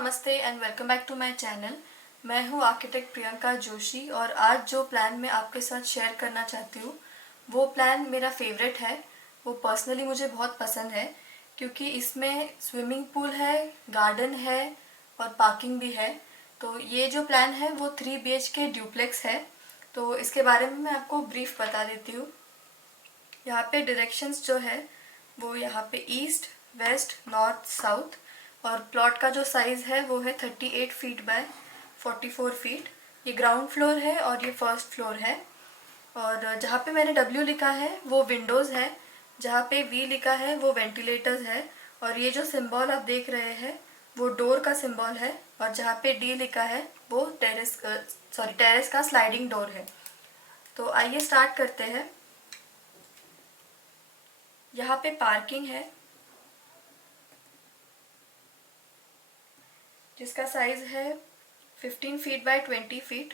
नमस्ते and welcome back to my channel. मैं हूँ आर्किटेक्ट प्रियंका जोशी और आज जो प्लान मैं आपके साथ शेयर करना चाहती हूँ वो प्लान मेरा फेवरेट है। वो पर्सनली मुझे बहुत पसंद है क्योंकि इसमें स्विमिंग पूल है, गार्डन है और पार्किंग भी है। तो ये जो प्लान है वो 3 BHK ड्यूप्लेक्स है। तो इसके बारे में मैं आपको ब्रीफ बता देती हूँ। यहाँ पे डायरेक्शंस जो है वो यहाँ पे ईस्ट, वेस्ट, नॉर्थ, साउथ और प्लॉट का जो साइज़ है वो है 38 फीट बाय 44 फीट। ये ग्राउंड फ्लोर है और ये फर्स्ट फ्लोर है। और जहाँ पे मैंने W लिखा है वो विंडोज़ है, जहाँ पे V लिखा है वो वेंटिलेटर्स है और ये जो सिंबल आप देख रहे हैं वो डोर का सिंबल है और जहाँ पे D लिखा है वो टेरेस का स्लाइडिंग डोर है। तो आइए स्टार्ट करते हैं। यहाँ पे पार्किंग है जिसका साइज़ है 15 फीट बाय 20 फीट।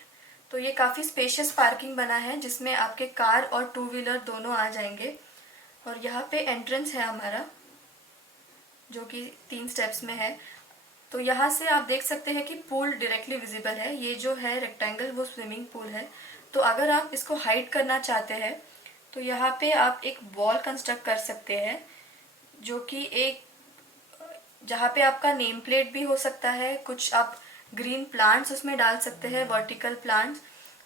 तो ये काफ़ी स्पेशियस पार्किंग बना है जिसमें आपके कार और 2 व्हीलर दोनों आ जाएंगे। और यहाँ पे एंट्रेंस है हमारा जो कि 3 स्टेप्स में है। तो यहाँ से आप देख सकते हैं कि पूल डायरेक्टली विजिबल है। ये जो है रेक्टेंगल वो स्विमिंग पूल है। तो अगर आप इसको हाइड करना चाहते हैं तो यहाँ पे आप एक वॉल कंस्ट्रक्ट कर सकते हैं जो कि एक जहाँ पे आपका नेम प्लेट भी हो सकता है, कुछ आप ग्रीन प्लांट्स उसमें डाल सकते हैं, वर्टिकल प्लांट्स।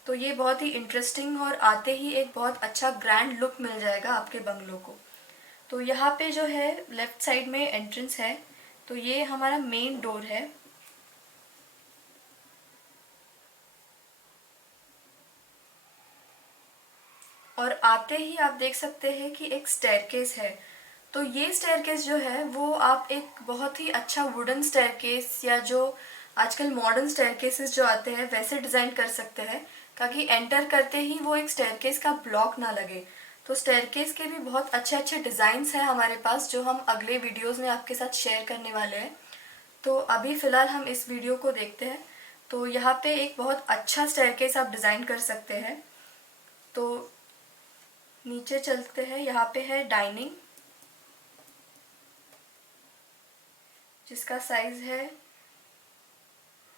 तो ये बहुत ही इंटरेस्टिंग और आते ही एक बहुत अच्छा ग्रैंड लुक मिल जाएगा आपके बंगलो को। तो यहाँ पे जो है लेफ्ट साइड में एंट्रेंस है। तो ये हमारा मेन डोर है। और आते ही आप देख सकते हैं कि एक स्टेयरकेस है। तो ये स्टेयरकेस जो है वो आप एक बहुत ही अच्छा वुडन स्टेयरकेस या जो आजकल मॉडर्न स्टेयरकेसेस जो आते हैं वैसे डिज़ाइन कर सकते हैं ताकि एंटर करते ही वो एक स्टेयरकेस का ब्लॉक ना लगे। तो स्टेयरकेस के भी बहुत अच्छे अच्छे डिज़ाइंस हैं हमारे पास जो हम अगले वीडियोस में आपके साथ शेयर करने वाले हैं। तो अभी फ़िलहाल हम इस वीडियो को देखते हैं। तो यहाँ पे एक बहुत अच्छा स्टेयरकेस आप डिज़ाइन कर सकते हैं। तो नीचे चलते हैं। यहाँ पे है डाइनिंग जिसका साइज़ है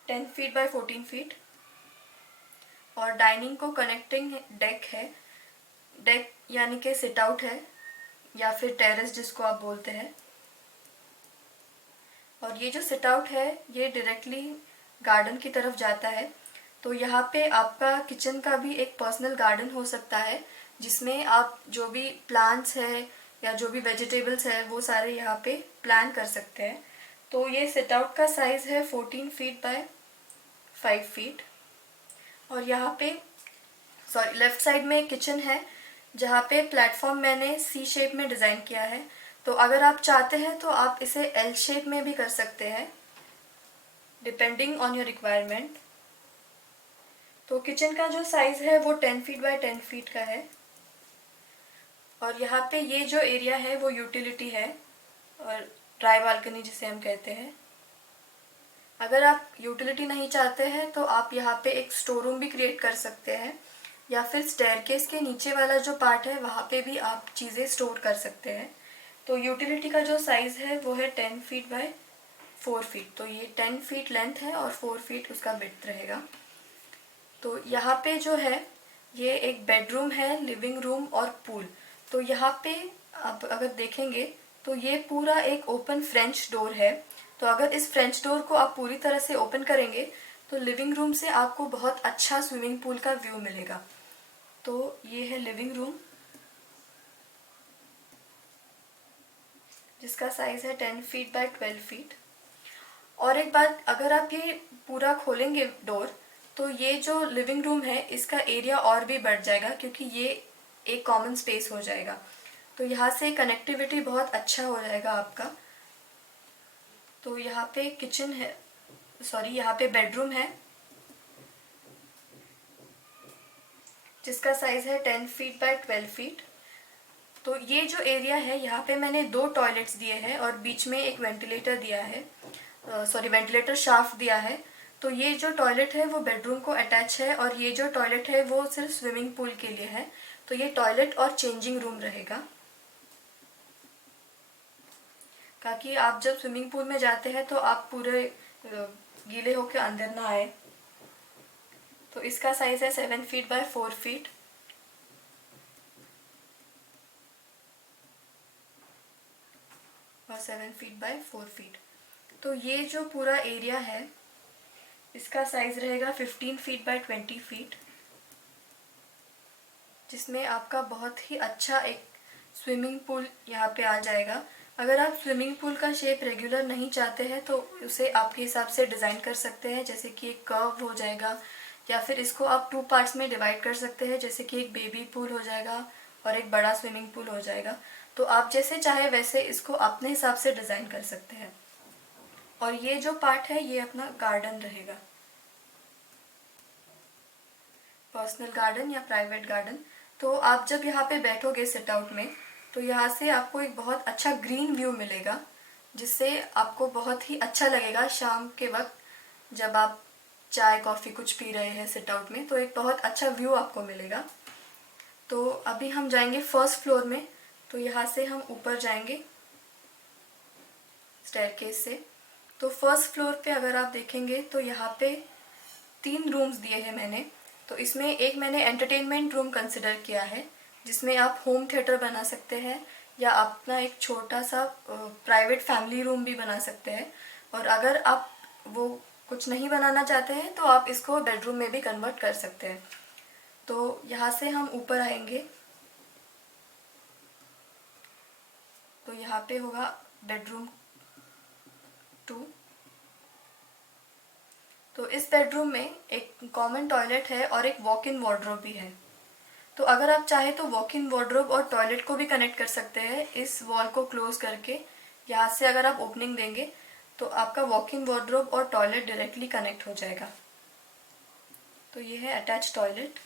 10 फीट बाय 14 फीट और डाइनिंग को कनेक्टिंग डेक है। डेक यानी कि सिट आउट है या फिर टेरेस जिसको आप बोलते हैं। और ये जो सिट आउट है ये डायरेक्टली गार्डन की तरफ जाता है। तो यहाँ पे आपका किचन का भी एक पर्सनल गार्डन हो सकता है जिसमें आप जो भी प्लांट्स है या जो भी वेजिटेबल्स है वो सारे यहाँ पे प्लान कर सकते हैं। तो ये सिट आउट का साइज़ है 14 फीट बाय 5 फीट। और यहाँ पे लेफ्ट साइड में किचन है जहाँ पे प्लेटफॉर्म मैंने C शेप में डिज़ाइन किया है। तो अगर आप चाहते हैं तो आप इसे L शेप में भी कर सकते हैं डिपेंडिंग ऑन योर रिक्वायरमेंट। तो किचन का जो साइज़ है वो 10 फीट बाय 10 फीट का है। और यहाँ पे ये जो एरिया है वो यूटिलिटी है और ड्राई बालकनी जिसे हम कहते हैं। अगर आप यूटिलिटी नहीं चाहते हैं तो आप यहाँ पे एक स्टोर रूम भी क्रिएट कर सकते हैं या फिर स्टेयरकेस के नीचे वाला जो पार्ट है वहाँ पे भी आप चीज़ें स्टोर कर सकते हैं। तो यूटिलिटी का जो साइज़ है वो है 10 फीट बाय 4 फीट। तो ये 10 फीट लेंथ है और 4 फीट उसका विड्थ रहेगा। तो यहाँ पे जो है ये एक बेडरूम है, लिविंग रूम और पूल। तो यहाँ पे आप अगर देखेंगे तो ये पूरा एक ओपन फ्रेंच डोर है। तो अगर इस फ्रेंच डोर को आप पूरी तरह से ओपन करेंगे तो लिविंग रूम से आपको बहुत अच्छा स्विमिंग पूल का व्यू मिलेगा। तो ये है लिविंग रूम जिसका साइज़ है 10 फीट बाय 12 फीट। और एक बात, अगर आप ये पूरा खोलेंगे डोर तो ये जो लिविंग रूम है इसका एरिया और भी बढ़ जाएगा क्योंकि ये एक कॉमन स्पेस हो जाएगा। तो यहाँ से कनेक्टिविटी बहुत अच्छा हो जाएगा आपका। तो यहाँ पे किचन है, यहाँ पे बेडरूम है जिसका साइज़ है 10 फीट बाय 12 फीट। तो ये जो एरिया है यहाँ पे मैंने 2 टॉयलेट्स दिए हैं और बीच में एक वेंटिलेटर दिया है, वेंटिलेटर शाफ्ट दिया है। तो ये जो टॉयलेट है वो बेडरूम को अटैच है और ये जो टॉयलेट है वो सिर्फ स्विमिंग पूल के लिए है। तो ये टॉयलेट और चेंजिंग रूम रहेगा ताकि आप जब स्विमिंग पूल में जाते हैं तो आप पूरे गीले होके अंदर ना आए। तो इसका साइज़ है 7 फीट बाय 4 फीट। और 7 फीट बाय 4 फीट। तो ये जो पूरा एरिया है इसका साइज़ रहेगा 15 फीट बाय 20 फीट, जिसमें आपका बहुत ही अच्छा एक स्विमिंग पूल यहाँ पे आ जाएगा। अगर आप स्विमिंग पूल का शेप रेगुलर नहीं चाहते हैं तो उसे आपके हिसाब से डिज़ाइन कर सकते हैं, जैसे कि एक कर्व हो जाएगा, या फिर इसको आप 2 पार्ट्स में डिवाइड कर सकते हैं, जैसे कि एक बेबी पूल हो जाएगा और एक बड़ा स्विमिंग पूल हो जाएगा। तो आप जैसे चाहे वैसे इसको अपने हिसाब से डिज़ाइन कर सकते हैं। और ये जो पार्ट है ये अपना गार्डन रहेगा, पर्सनल गार्डन या प्राइवेट गार्डन। तो आप जब यहाँ पे बैठोगे सिट आउट में, तो यहाँ से आपको एक बहुत अच्छा ग्रीन व्यू मिलेगा, जिससे आपको बहुत ही अच्छा लगेगा शाम के वक्त जब आप चाय कॉफ़ी कुछ पी रहे हैं सिट आउट में, तो एक बहुत अच्छा व्यू आपको मिलेगा। तो अभी हम जाएंगे फर्स्ट फ्लोर में। तो यहाँ से हम ऊपर जाएंगे स्टेयरकेस से। तो फर्स्ट फ्लोर पे अगर आप देखेंगे तो यहाँ पे 3 रूम्स दिए हैं मैंने। तो इसमें एक मैंने एंटरटेनमेंट रूम कंसिडर किया है, जिसमें आप होम थिएटर बना सकते हैं या अपना एक छोटा सा प्राइवेट फैमिली रूम भी बना सकते हैं। और अगर आप वो कुछ नहीं बनाना चाहते हैं तो आप इसको बेडरूम में भी कन्वर्ट कर सकते हैं। तो यहाँ से हम ऊपर आएंगे तो यहाँ पे होगा बेडरूम 2। तो इस बेडरूम में एक कॉमन टॉयलेट है और एक वॉक इन वार्डरोब भी है। तो अगर आप चाहे तो वॉक इन वार्डरोब और टॉयलेट को भी कनेक्ट कर सकते हैं इस वॉल को क्लोज करके। यहाँ से अगर आप ओपनिंग देंगे तो आपका वॉक इन वार्डरोब और टॉयलेट डायरेक्टली कनेक्ट हो जाएगा। तो ये है अटैच टॉयलेट।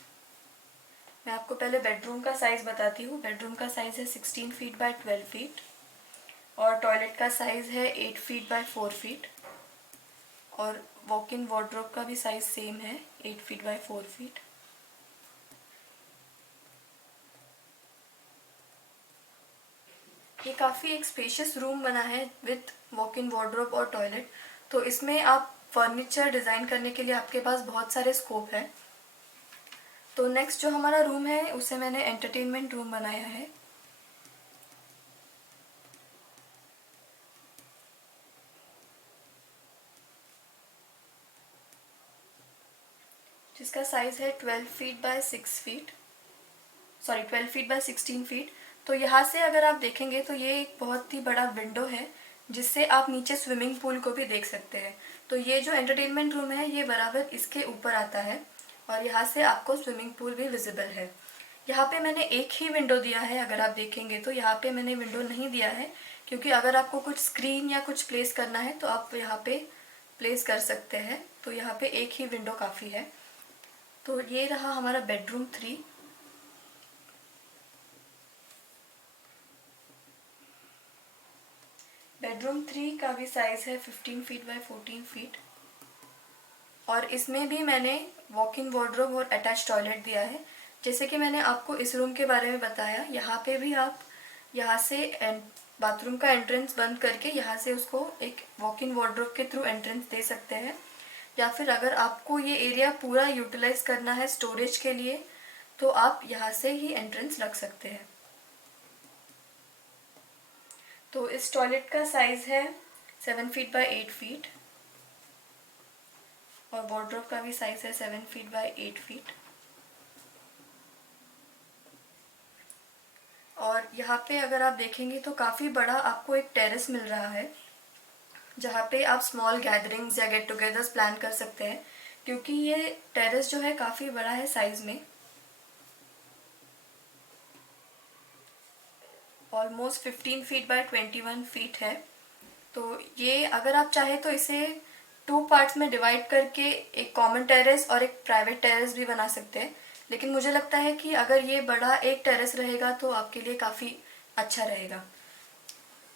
मैं आपको पहले बेडरूम का साइज़ बताती हूँ। बेडरूम का साइज़ है 16 फीट बाय 12 फीट और टॉयलेट का साइज़ है 8 फीट बाय 4 फीट और वॉक इन वार्डरोब का भी साइज़ सेम है 8 फीट बाय 4 फीट। ये काफ़ी एक स्पेशियस रूम बना है विथ वॉक इन वार्डरोब और टॉयलेट। तो इसमें आप फर्नीचर डिज़ाइन करने के लिए आपके पास बहुत सारे स्कोप है। तो नेक्स्ट जो हमारा रूम है उसे मैंने एंटरटेनमेंट रूम बनाया है। जिसका साइज़ है 12 feet by 6 feet, sorry 12 feet by 16 feet. तो यहाँ से अगर आप देखेंगे तो ये एक बहुत ही बड़ा विंडो है, जिससे आप नीचे स्विमिंग पूल को भी देख सकते हैं। तो ये जो एंटरटेनमेंट रूम है ये बराबर इसके ऊपर आता है और यहाँ से आपको स्विमिंग पूल भी विजिबल है। यहाँ पे मैंने एक ही विंडो दिया है, अगर आप देखेंगे तो यहाँ पे मैंने विंडो नहीं दिया है, क्योंकि अगर आपको कुछ स्क्रीन या कुछ प्लेस करना है तो आप यहाँ पे प्लेस कर सकते हैं। तो यहाँ पे एक ही विंडो काफ़ी है। तो ये रहा हमारा बेडरूम 3। बेडरूम 3 का भी साइज़ है 15 फीट बाय 14 फीट और इसमें भी मैंने वॉक इन वार्डरोब और अटैच टॉयलेट दिया है। जैसे कि मैंने आपको इस रूम के बारे में बताया, यहाँ पे भी आप यहाँ से बाथरूम का एंट्रेंस बंद करके यहाँ से उसको एक वॉक इन वार्डरोब के थ्रू एंट्रेंस दे सकते हैं, या फिर अगर आपको ये एरिया पूरा यूटिलाइज करना है स्टोरेज के लिए तो आप यहाँ से ही एंट्रेंस रख सकते हैं। तो इस टॉयलेट का साइज़ है 7 फीट बाय 8 फीट और वार्डरोब का भी साइज़ है 7 फीट बाय 8 फीट। और यहाँ पे अगर आप देखेंगे तो काफ़ी बड़ा आपको एक टेरेस मिल रहा है, जहाँ पे आप स्मॉल गैदरिंग्स या गेट टुगेदर्स प्लान कर सकते हैं, क्योंकि ये टेरेस जो है काफ़ी बड़ा है साइज़ में, ऑलमोस्ट 15 फीट बाय 21 फीट है। तो ये अगर आप चाहे तो इसे 2 पार्ट्स में डिवाइड करके एक कॉमन टेरेस और एक प्राइवेट टेरेस भी बना सकते हैं, लेकिन मुझे लगता है कि अगर ये बड़ा एक टेरेस रहेगा तो आपके लिए काफ़ी अच्छा रहेगा।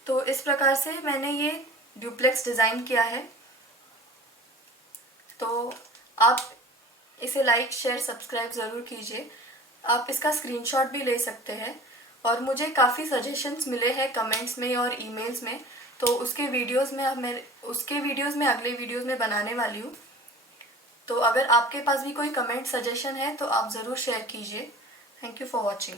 तो इस प्रकार से मैंने ये ड्यूप्लेक्स डिज़ाइन किया है। तो आप इसे लाइक शेयर सब्सक्राइब ज़रूर कीजिए। आप इसका स्क्रीनशॉट भी ले सकते हैं और मुझे काफ़ी सजेशंस मिले हैं कमेंट्स में और ईमेल्स में। तो उसके वीडियोस में मैं अगले वीडियोस में बनाने वाली हूँ। तो अगर आपके पास भी कोई कमेंट सजेशन है तो आप ज़रूर शेयर कीजिए। Thank you for watching.